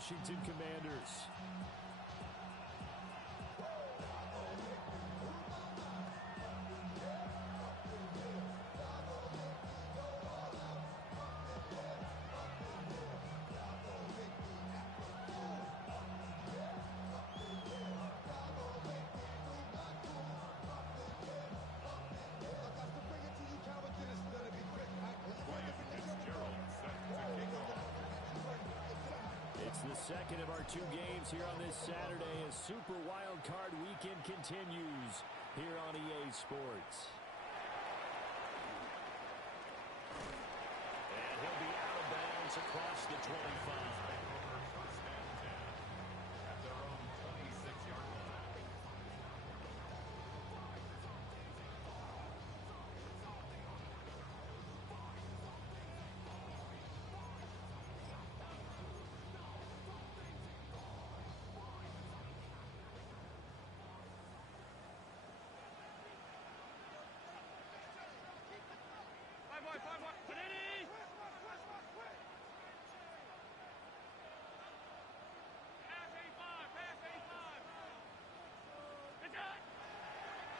Washington Commanders. It's the second of our two games here on this Saturday as Super Wild Card Weekend continues here on EA Sports. And he'll be out of bounds across the 25. At their own 26-yard line.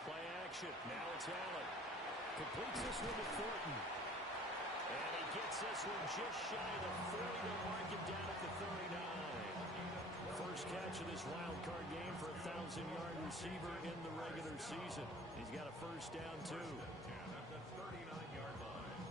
Play action. Now it's Allen. Completes this one to Thornton. And he gets this one just shy of the 40 to mark him down at the 39. First catch of this wild card game for a 1,000-yard receiver in the regular season. He's got a first down, too. At the 39-yard line.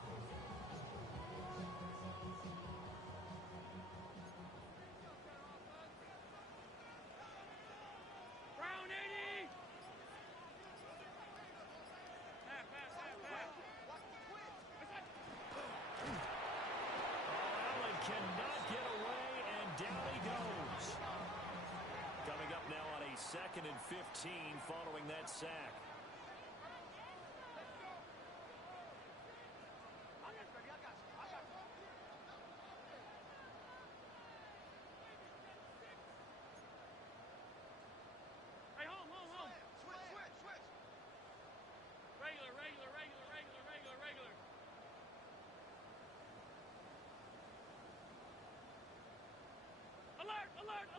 Cannot get away, and down he goes. Coming up now on a 2nd and 15 following that sack. Hey, home. Switch. Regular.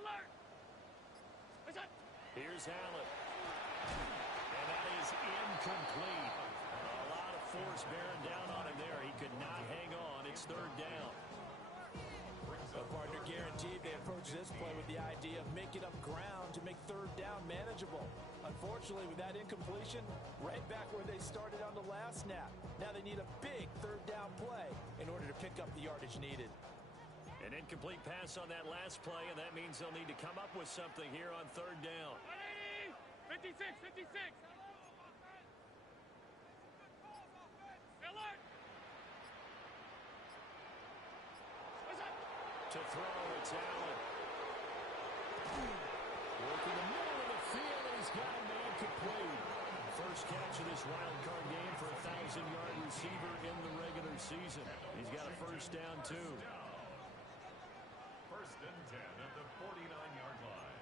Alert! What's that? Here's Allen. And that is incomplete. A lot of force bearing down on him there. He could not hang on. It's 3rd down. A partner guaranteed they approach this play with the idea of making up ground to make 3rd down manageable. Unfortunately, with that incompletion, right back where they started on the last snap. Now they need a big 3rd down play in order to pick up the yardage needed. An incomplete pass on that last play, and that means they'll need to come up with something here on 3rd down. 56. Alert! To throw, it's Allen. Working the middle of the field, and he's got a man complete. First catch of this wild card game for a 1,000-yard receiver in the regular season. He's got a first down, too. 1st and 10 at the 49-yard line.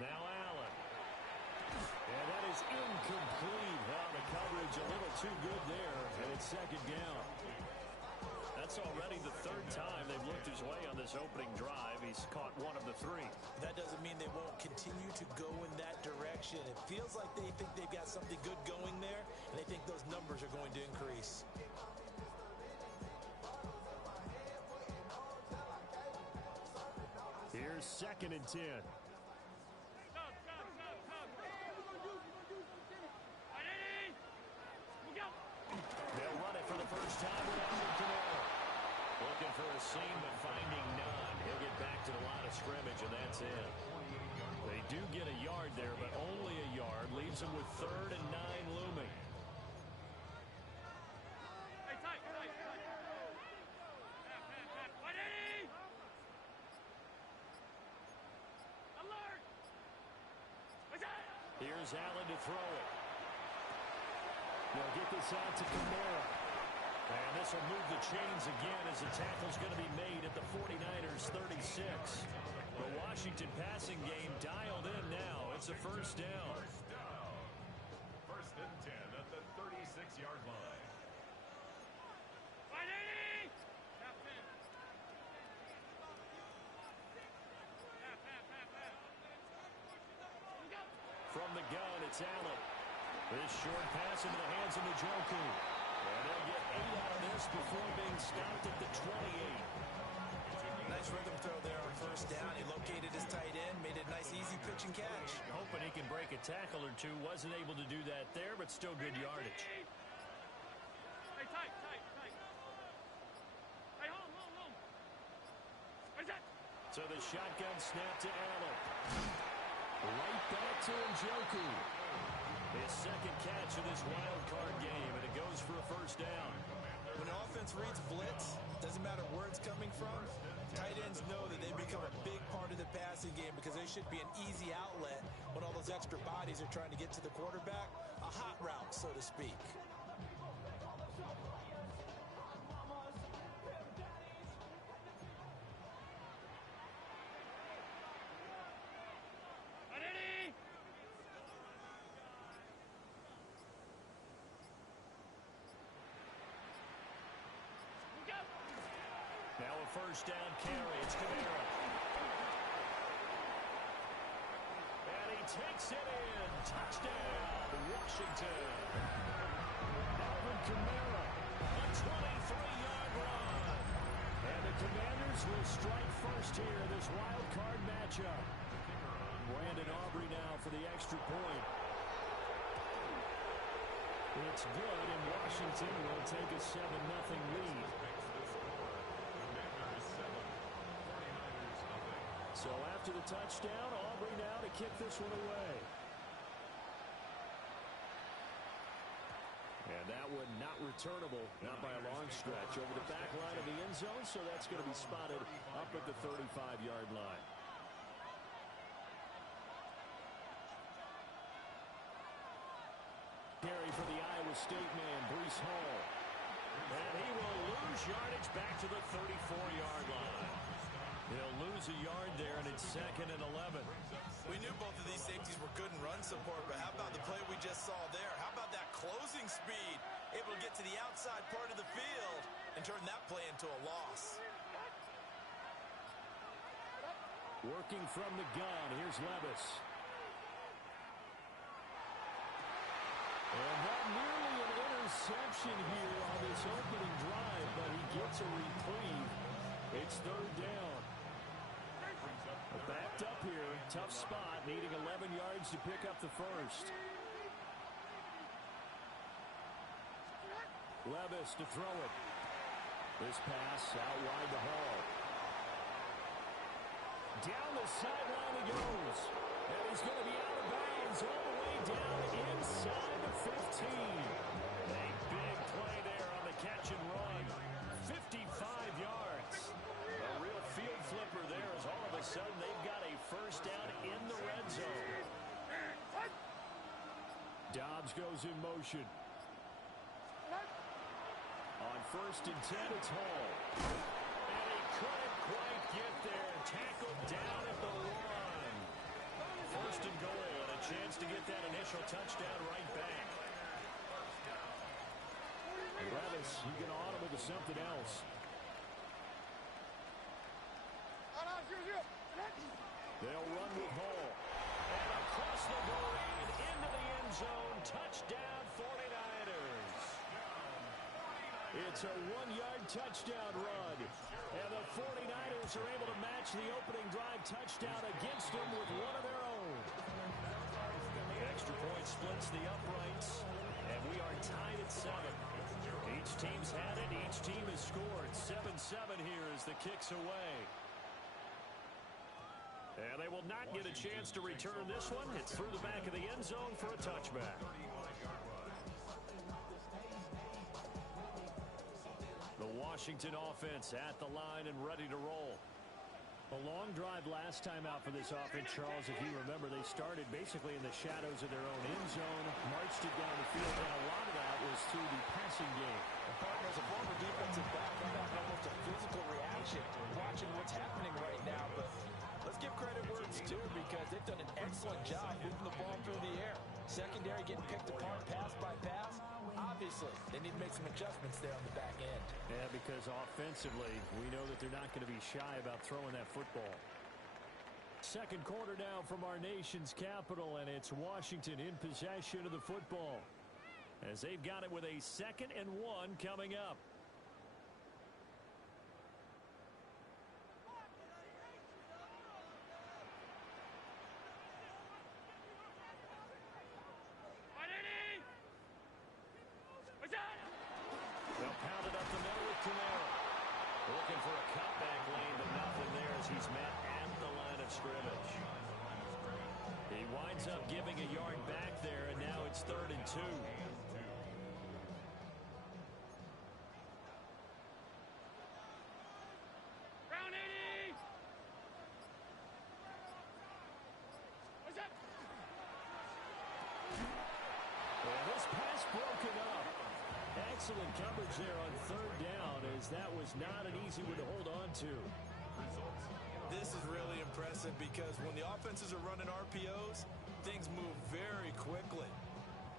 Now Allen. And that is incomplete. Well, the coverage a little too good there, and it's 2nd down. That's already the 3rd time they've looked his way on this opening drive. He's caught one of the 3. That doesn't mean they won't continue to go in that direction. It feels like they think they've got something good going there, and they think those numbers are going to increase. Here's 2nd and 10. They'll run it for the first time with Allen. Looking for a seam, but finding none. He'll get back to the line of scrimmage, and that's it. They do get a yard there, but only a yard. Leaves them with 3rd and 9 looming. Hey, tight. Alert! Here's Allen to throw it. They'll get this out to Kamara. And this will move the chains again as the tackle's going to be made at the 49ers 36. The Washington passing game dialed in now. It's a first down. 1st and 10 at the 36-yard line. it's Allen. This short pass into the hands of Njoku. And they'll get 8 out of this before being stopped at the 28. Nice rhythm throw there on first down. He located his tight end, made it a nice, easy pitch and catch. Hoping he can break a tackle or two. Wasn't able to do that there, but still good yardage. Hey, tight. Hey, home. Where's that? So the shotgun snap to Allen. Right back to Njoku. His second catch of this wild card game, and it goes for a first down. When an offense reads blitz, doesn't matter where it's coming from, tight ends know that they become a big part of the passing game because they should be an easy outlet when all those extra bodies are trying to get to the quarterback. A hot route, so to speak. Now a first down carry. It's Kamara. And he takes it in. Touchdown, Washington. Alvin Kamara, a 23-yard run. And the Commanders will strike first here in this wild card matchup. Brandon Aubrey now for the extra point. It's good, and Washington will take a 7-0 lead. So after the touchdown, Aubrey now to kick this one away. And that one not returnable, not by a long stretch, over the back line of the end zone, so that's going to be spotted up at the 35-yard line. Carry for the Iowa State man, Breece Hall. And he will lose yardage back to the 34-yard line. He'll lose a yard there, and it's 2nd and 11. We knew both of these safeties were good in run support, but how about the play we just saw there? How about that closing speed? Able to get to the outside part of the field and turn that play into a loss. Working from the gun, here's Levis. And that nearly an interception here on this opening drive, but he gets a reprieve. It's 3rd down. Backed up here, tough spot, needing 11 yards to pick up the first. Levis to throw it. This pass out wide to Hall. Down the sideline he goes. And he's going to be out of bounds all the way down inside the 15. A big play there on the catch and run. 55 yards. A real field flipper there as all of a sudden they've got a first down in the red zone. Dobbs goes in motion. On 1st and 10, it's Hall. And he couldn't quite get there. Tackled down at the 1. 1st and goal, and a chance to get that initial touchdown right back. Levis, you can audible to something else. They'll run with Hall. And across the goal line, into the end zone. Touchdown, 49ers. It's a 1-yard touchdown run. And the 49ers are able to match the opening drive touchdown against them with one of their own. The extra point splits the uprights. And we are tied at 7. Each team's had it. Each team has scored. 7-7 here as the kick's away. And they will not get a chance to return this one. It's through the back of the end zone for a touchback. The Washington offense at the line and ready to roll. A long drive last time out for this offense, Charles. If you remember, they started basically in the shadows of their own end zone, marched it down the field, and a lot of that was through the passing game. And partner, as a former defensive back, I'm having almost a physical reaction watching what's happening right now. But let's give credit where it's due because they've done an excellent job moving the ball through the air. Secondary getting picked apart pass by pass. Obviously, they need to make some adjustments there on the back end. Yeah, because offensively, we know that they're not going to be shy about throwing that football. Second quarter now from our nation's capital, and it's Washington in possession of the football as they've got it with a 2nd and 1 coming up. They'll pound it up the middle with Camara. Looking for a cutback lane, but nothing there as he's met at the line of scrimmage. He winds up giving a yard back there, and now it's 3rd and 2. Round 80! What's up? And this pass broken up. Excellent coverage there on 3rd down, as that was not an easy one to hold on to. This is really impressive because when the offenses are running RPOs, things move very quickly.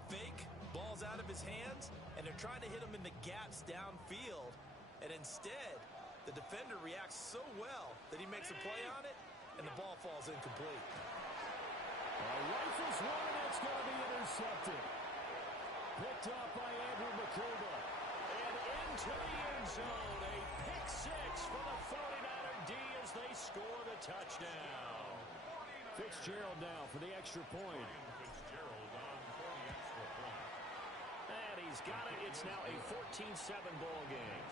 Fake, ball's out of his hands, and they're trying to hit him in the gaps downfield. And instead, the defender reacts so well that he makes a play on it, and the ball falls incomplete. Rifles one, and that's going to be intercepted. Picked up by Andrew McCuba. And into the end zone. A pick 6 for the 49er D as they score the touchdown. Fitzgerald now for the extra point. And he's got it. It's now a 14-7 ball game.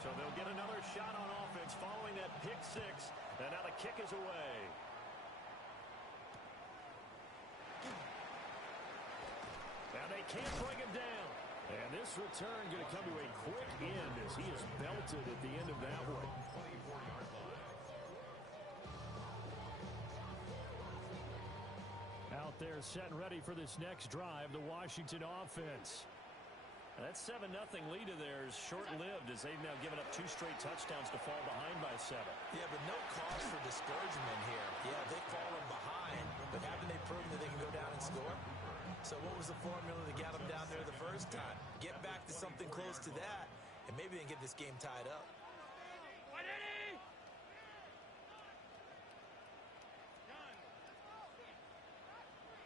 So they'll get another shot on offense following that pick 6. And now the kick is away. Now they can't bring him down. And this return going to come to a quick end as he is belted at the end of that one. Out there set and ready for this next drive, the Washington offense. That 7-0 lead of theirs short-lived as they've now given up 2 straight touchdowns to fall behind by 7. Yeah, but no cause for discouragement here. Yeah, they've fallen behind, but haven't they proven that they can go down and score? So what was the formula that got them down there the first time? Get back to something close to that, and maybe they can get this game tied up.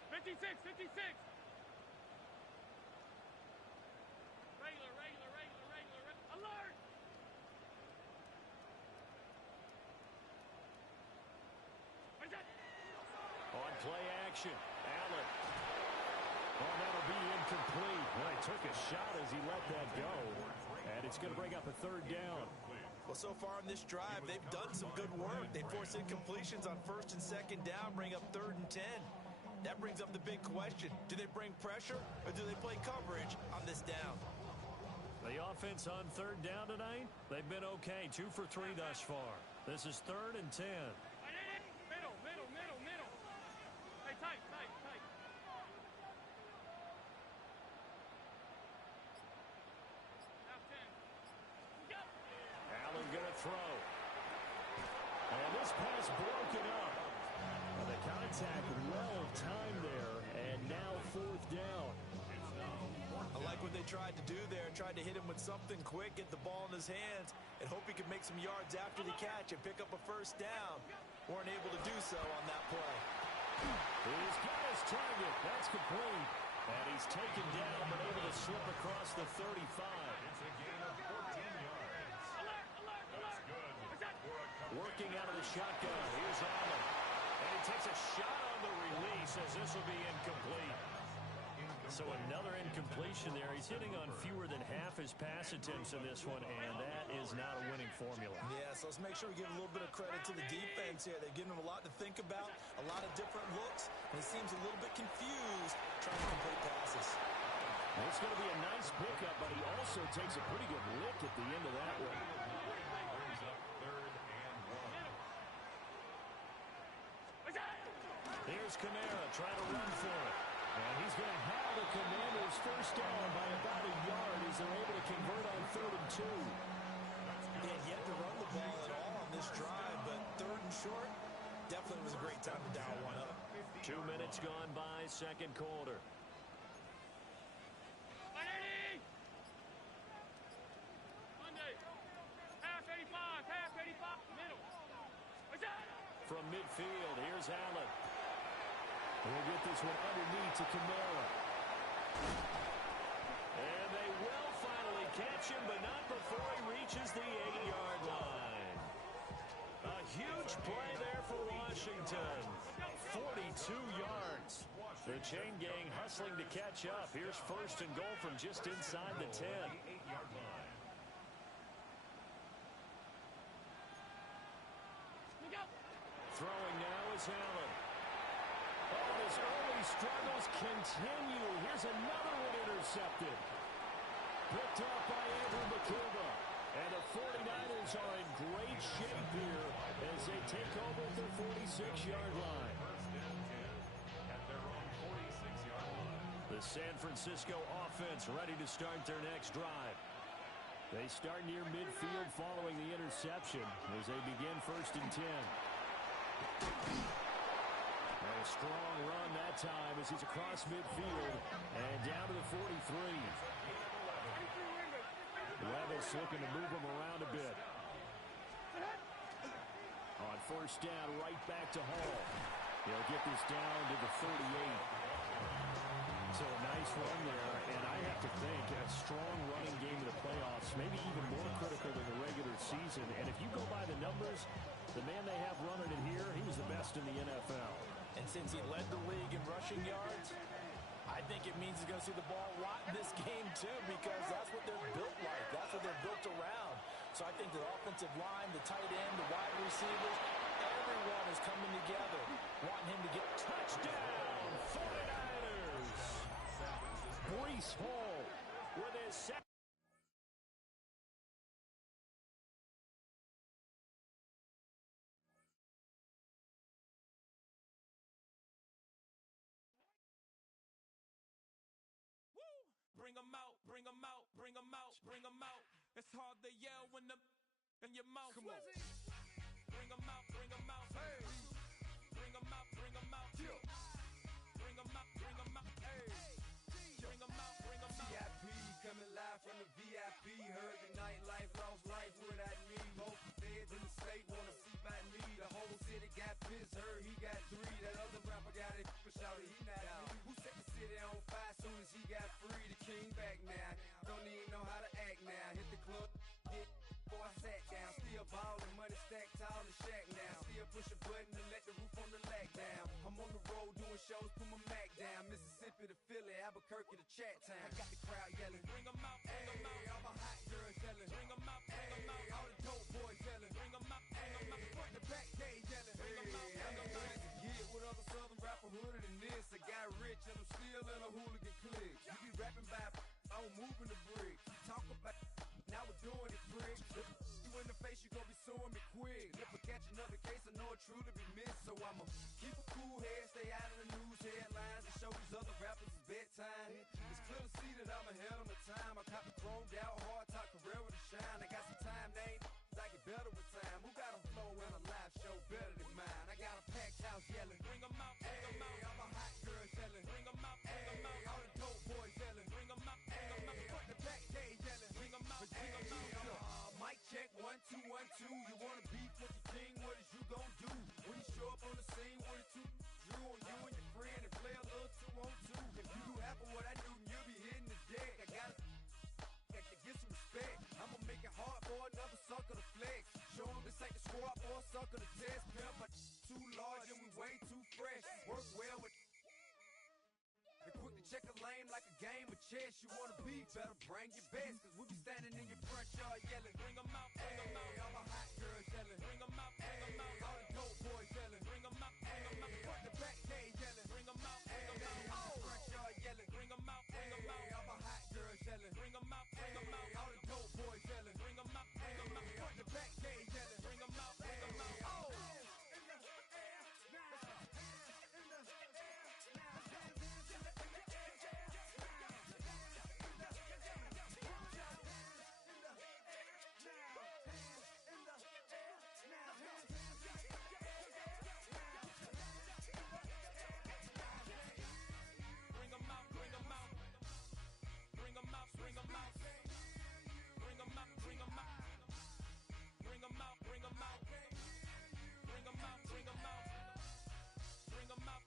56, 56. Regular. Alert! On play action, Allen. Oh, that'll be incomplete. Well, he took a shot as he let that go. And it's going to bring up a 3rd down. Well, so far in this drive, they've done some good work. They force incompletions on 1st and 2nd down, bring up 3rd and 10. That brings up the big question. Do they bring pressure or do they play coverage on this down? The offense on 3rd down tonight, they've been okay. 2 for 3 thus far. This is 3rd and 10. Middle. Hey, tight. Half 10. Allen going to throw. And this pass broken up. The contact well timed there, and now 4th down. I like what they tried to do there. Tried to hit him with something quick, get the ball in his hands, and hope he could make some yards after the catch and pick up a 1st down. Weren't able to do so on that play. He's got his target. That's complete. And he's taken down, but able to slip across the 35. It's a gain of 14 yards. That's good. Working out of the shotgun. Here's Allen. And he takes a shot on the release as this will be incomplete. So another incompletion there. He's hitting on fewer than half his pass attempts in this one, and that is not a winning formula. Yeah, so let's make sure we give a little bit of credit to the defense here. They've given him a lot to think about, a lot of different looks, and he seems a little bit confused trying to complete passes. It's going to be a nice pickup, but he also takes a pretty good lick at the end of that one. Brings up 3rd and 1. Here's Camara trying to run for it. And he's going to have the Commanders 1st down by about a yard as they're able to convert on 3rd and 2. Yeah, yet to run the ball at all on this drive, but 3rd and short, definitely was a great time to dial one up. 2 minutes gone by, 2nd quarter. We'll get this one underneath to Kamara. And they will finally catch him, but not before he reaches the 8-yard line. A huge play there for Washington. 42 yards. The chain gang hustling to catch up. Here's first and goal from just inside the 10. Throwing now is Allen. Oh, his early struggles continue. Here's another one intercepted. Picked up by Andrew McKilva. And the 49ers are in great shape here as they take over at their 46-yard line. The San Francisco offense ready to start their next drive. They start near midfield following the interception as they begin first and 10. And a strong run that time as he's across midfield and down to the 43. Levis looking to move him around a bit. On first down, right back to Hall. He'll get this down to the 38. So a nice run there, and I have to think a strong running game in the playoffs, maybe even more critical than the regular season. And if you go by the numbers, the man they have running it here, he was the best in the NFL. And since he led the league in rushing yards, I think it means he's going to see the ball a lot in this game, too, because that's what they're built like. That's what they're built around. So I think the offensive line, the tight end, the wide receivers, everyone is coming together, wanting him to get Touchdown, 49ers! Breece Hall with his second. Bring 'em out, bring 'em out, bring 'em out, bring 'em out. It's hard to yell when the in your mouth. Come on. Bring 'em out, bring 'em out. Hey. Bring 'em out, bring 'em out. Bring 'em out, bring 'em out. Hey. Bring 'em out, bring 'em out. VIP coming live from the VIP. Heard the nightlife, lost life without me. Both feds in the state wanna see by me. The whole city got pissed, heard he got 3. That other rapper got it, but shouted he not out. Who set the city on fire soon as he got free? The king back now, don't even know how to act now. Hit the club, get before I sat down. Still ballin', money stacked tall in shack now. Still push a button and let the roof on the lag down. I'm on the road doing shows, put my Mac down. Mississippi to Philly, Albuquerque to Chat Town. I got the crowd yelling, bring 'em out, bring 'em out. All my hot girls yelling, bring 'em out, bring 'em out. All the dope boys yelling, bring 'em out, bring 'em out. Front the back, they yelling, bring 'em out, bring 'em out. Get with other southern rapper hooded than this. I got rich and I'm still in a hooligan clique. You be rapping by, I'm moving the brick. You talk about, now we're doing it quick. You in the face, you gon' be suing me quick. If I catch another case, I know it truly be missed. So I'ma keep a cool head, stay out of the news headlines, and show these other rappers it's bedtime. It's clear to see that I'm ahead of my time. I copy chromed out, hard top career with a shine. I got some time, name, I get better with time. Who got a flow and a live show better than mine? I got a packed house yelling, bring 'em out, bring 'em out. All my hot girls yelling, bring 'em out, bring 'em out. All the dope boys yelling, bring 'em out, bring 'em out. Front the back, they yelling, bring 'em out, bring 'em out. Mic check, 1, 2, 1, 2. You wanna beef with the king? What is you gon' do when you show up on the scene with a 2 drew on you and your friend and play a little 2-on-2? If you do half of what I do, you'll be hitting the deck. I gotta get some respect. I'ma make it hard for another sucker to flex. Show 'em this ain't the squad for a sucker to test. Pimp, but too large and we way too fresh. Work well with and quick to check a lane like a game of chess. You wanna be better, bring your best. Cause we be standing in your front yard yelling, bring 'em out, bring 'em out. All my hot girls yelling, bring 'em out, bring 'em out. All the dope boys yelling, bring 'em out, bring 'em out. Front the back, they yelling, bring 'em out, bring 'em out. All the front yard yelling, bring 'em out, bring 'em out. All my hot girls yelling, bring 'em out, bring 'em out. All the dope boys yelling, bring 'em out, bring 'em out. Front the back, they yelling, bring 'em out, bring 'em out. Oh! Bring 'em out,